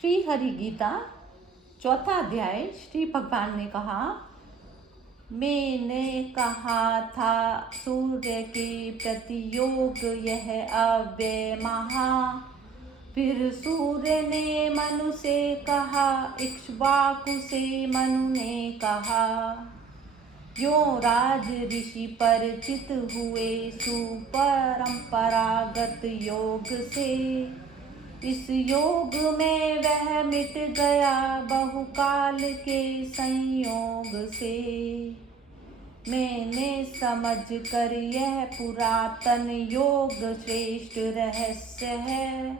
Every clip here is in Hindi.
श्री हरि गीता चौथा अध्याय। श्री भगवान ने कहा, मैंने कहा था सूर्य के प्रति योग यह अव्यय महा। फिर सूर्य ने मनु से कहा, इक्ष्वाकु से मनु ने कहा। यो राज ऋषि परिचित हुए सुपरंपरागत योग से। इस योग में वह मिट गया बहुकाल के संयोग से। मैंने समझ कर यह पुरातन योग श्रेष्ठ रहस्य है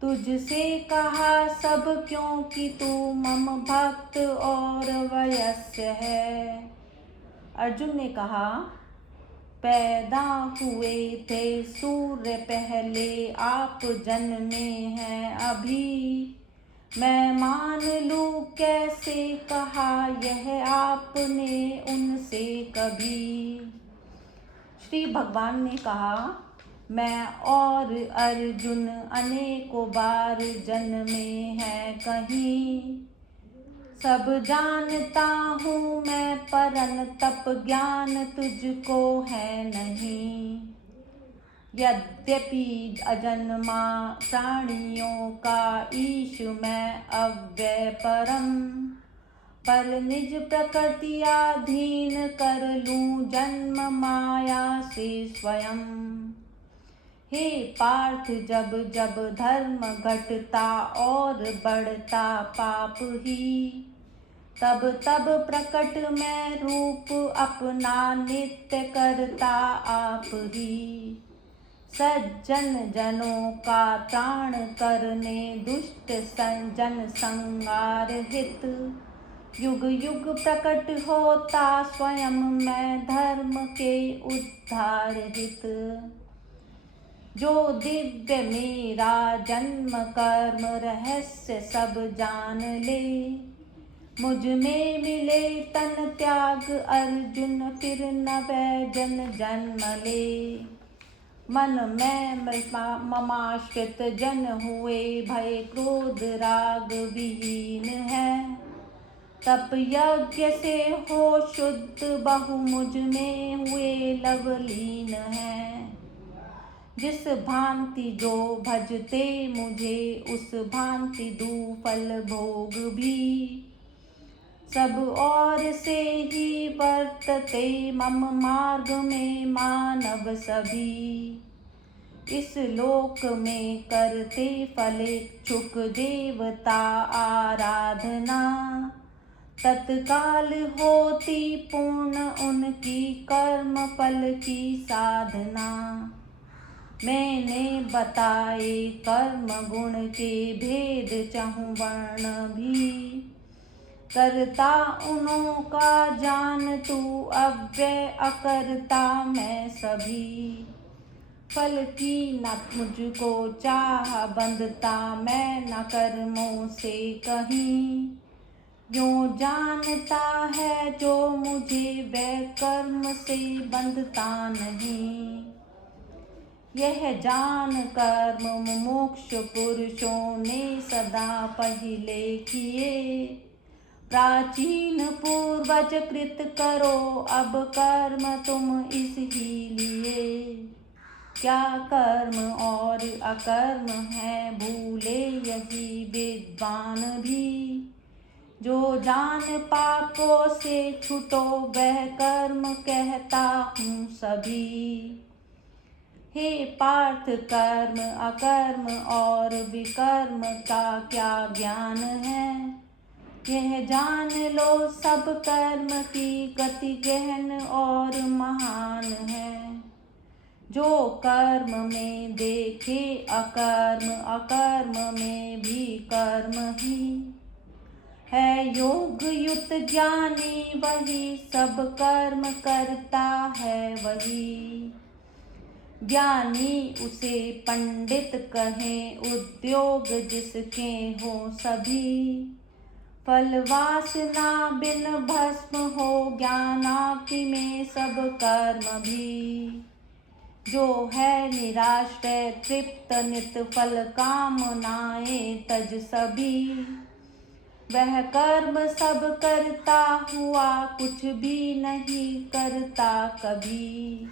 तुझसे कहा सब, क्योंकि तू मम भक्त और वयस्य है। अर्जुन ने कहा, पैदा हुए थे सूर्य पहले, आप जन्मे हैं अभी। मैं मान लूं कैसे कहा यह आपने उनसे कभी। श्री भगवान ने कहा, मैं और अर्जुन अनेकों बार जन्मे हैं कहीं। सब जानता हूँ मैं परन तप ज्ञान तुझको है नहीं। यद्यपि अजन्मा प्राणियों का ईश मैं अव्यय परम। पर निज प्रकृति अधीन कर लूँ जन्म माया से स्वयं। हे पार्थ, जब जब धर्म घटता और बढ़ता पाप ही, तब तब प्रकट मैं रूप अपना नित्य करता आप ही। सज्जन जनों का त्राण करने दुष्ट जन संहार हित। युग युग प्रकट होता स्वयं मैं धर्म के उद्धार हित। जो दिव्य मेरा जन्म कर्म रहस्य सब जान ले। मुझ में मिले तन त्याग अर्जुन, फिर न वै जन जन्म ले। मन में ममाश्रित जन हुए भय क्रोध राग विहीन है। तप यज्ञ से हो शुद्ध बहु मुझ में हुए लवलीन है। जिस भांति जो भजते मुझे, उस भांति दू फल भोग भी। सब और से ही वर्तते मम मार्ग में मानव सभी। इस लोक में करते फलेच्छुक देवता आराधना। तत्काल होती पूर्ण उनकी कर्म फल की साधना। मैंने बताए कर्म गुण के भेद चहुं वर्ण भी। करता उन्हों का जान तू अव्यय, अकर्ता मैं सभी। फल की न मुझको चाह बंधता मैं न कर्मों से कहीं। यूं जानता है जो मुझे वह कर्म से बंधता नहीं। यह जान कर्म मुमुक्षु पुरुषों ने सदा पहले किए। प्राचीन पूर्वज कृत करो अब कर्म तुम इस ही लिए। क्या कर्म और अकर्म है भूले यही विद्वान भी। जो जान पापों से छूटो वह कर्म कहता हूँ सभी। हे पार्थ, कर्म अकर्म और विकर्म का क्या ज्ञान है। यह जान लो सब कर्म की गति गहन और महान है। जो कर्म में देखे अकर्म, अकर्म में भी कर्म ही है। योग युक्त ज्ञानी वही सब कर्म करता है वही। ज्ञानी उसे पंडित कहें, उद्योग जिसके हो सभी। फल वासना बिन भस्म हो ज्ञानाग्नि में सब कर्म भी। जो है निराश्रय तृप्त नित फल कामनाएं तज सभी, वह कर्म सब करता हुआ कुछ भी नहीं करता कभी।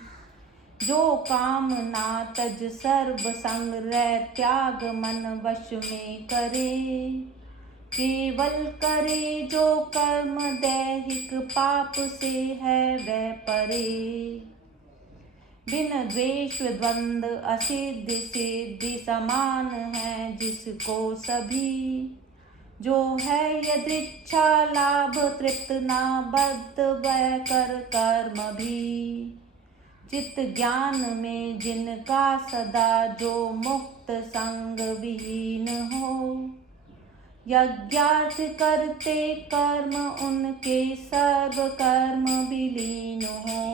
जो कामना तज सर्व संग्रह त्याग मन वश में करे, केवल करे जो कर्म दैहिक पाप से है वह परे। बिन द्वेष द्वंद असिद्धि सिद्धि समान है जिसको सभी, जो है यदृच्छा लाभ तृप्त ना बद्ध वह कर कर्म भी। चित्त ज्ञान में जिनका सदा जो मुक्त संग विहीन हो, यज्ञार्थ करते कर्म उनके सर्व कर्म विलीन हो।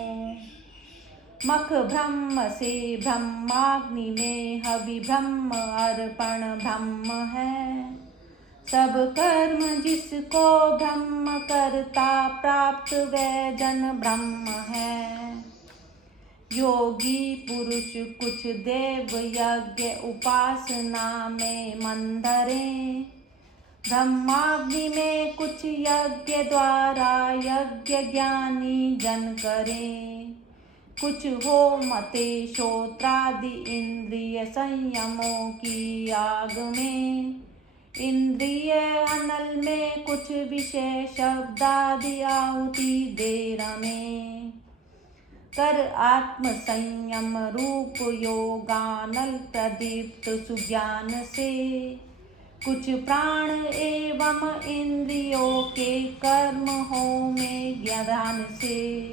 मख ब्रह्म से ब्रह्माग्नि में हवि ब्रह्म अर्पण ब्रह्म है, सब कर्म जिसको ब्रह्म करता प्राप्त वह जन ब्रह्म है। योगी पुरुष कुछ देव यज्ञ उपासना में मन धरे, ब्रह्माग्नि में कुछ यज्ञ द्वारा यज्ञ ज्ञानी जन करे। कुछ हो मते श्रोत्रादि इंद्रिय संयमों की आग में, इंद्रिय अनल में कुछ विषय शब्दादि आहुति दे रमे। कर आत्म संयम रूप योगानल प्रदीप्त सुज्ञान से, कुछ प्राण एवं इंद्रियों के कर्म हो में ज्ञान से।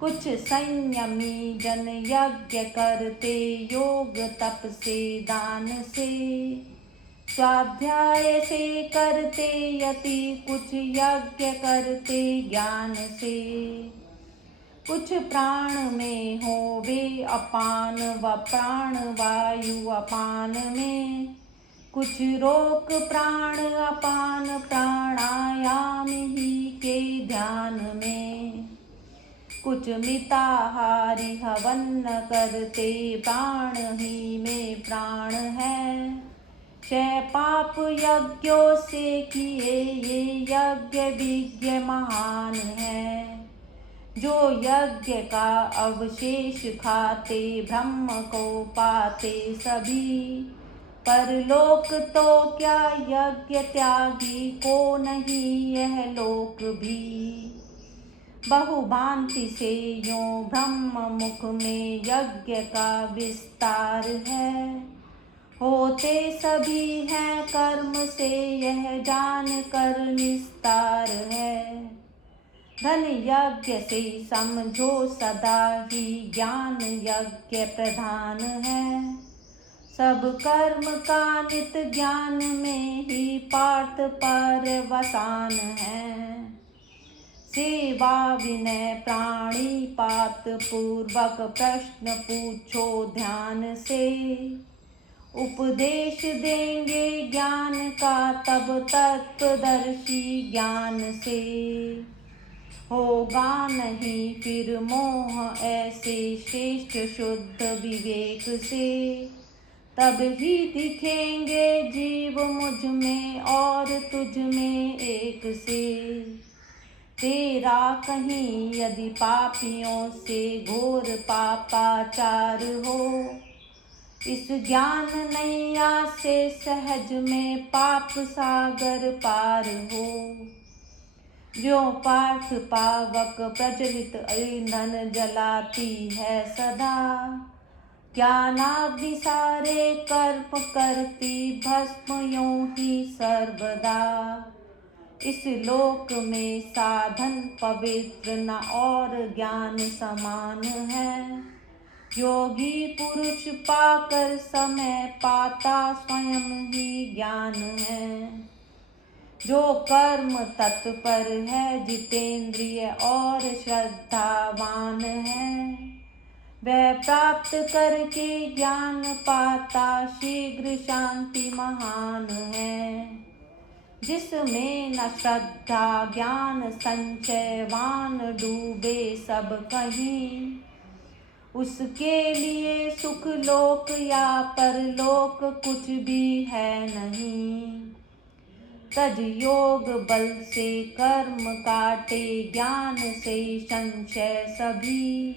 कुछ संयमी जन यज्ञ करते योग तप से दान से, स्वाध्याय से करते यति कुछ यज्ञ करते ज्ञान से। कुछ प्राण में हो वे अपान व प्राण वायु अपान में, कुछ रोक प्राण अपान प्राणायाम ही के ध्यान में। कुछ मिताहारी हवन करते प्राण ही में प्राण है, क्षय पाप यज्ञों से किए ये यज्ञ विज्ञ महान है। जो यज्ञ का अवशेष खाते ब्रह्म को पाते सभी, परलोक तो क्या यज्ञ त्यागी को नहीं यह लोक भी। बहुभांति से यों ब्रह्म मुख में यज्ञ का विस्तार है, होते सभी हैं कर्म से यह जान कर निस्तार है। धन यज्ञ से समझो सदा ही ज्ञान यज्ञ प्रधान है, सब कर्म का नित ज्ञान में ही पार्थ परवसान है। सेवा विनय प्राणिपात पूर्वक प्रश्न पूछो ध्यान से, उपदेश देंगे ज्ञान का तब तत्वदर्शी ज्ञान से। होगा नहीं फिर मोह ऐसे श्रेष्ठ शुद्ध विवेक से, तब ही दिखेंगे जीव मुझ में और तुझ में एक से। तेरा कहीं यदि पापियों से घोर पापाचार हो, इस ज्ञान नैया से सहज में पाप सागर पार हो। जो पार्थ पावक प्रज्वलित ईंधन जलाती है सदा, ज्ञानाग्नि सारे कर्म करती भस्म यों ही सर्वदा। इस लोक में साधन पवित्र न और ज्ञान समान है, योगी पुरुष पाकर समय पाता स्वयं ही ज्ञान है। जो कर्म तत्पर है जितेंद्रिय और श्रद्धावान है, वह प्राप्त करके ज्ञान पाता शीघ्र शांति महान है। जिसमें न श्रद्धा ज्ञान संचयवान डूबे सब कहीं, उसके लिए सुख लोक या परलोक कुछ भी है नहीं। तज योग बल से कर्म काटे, ज्ञान से संशय सभी।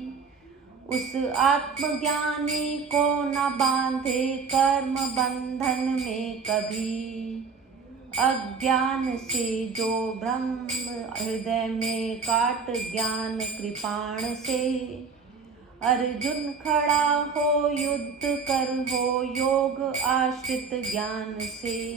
उस आत्मज्ञानी को न बांधे कर्म बंधन में कभी। अज्ञान से जो ब्रह्म हृदय में काट, ज्ञान कृपाण से। अर्जुन खड़ा हो युद्ध कर, हो योग आश्रित ज्ञान से।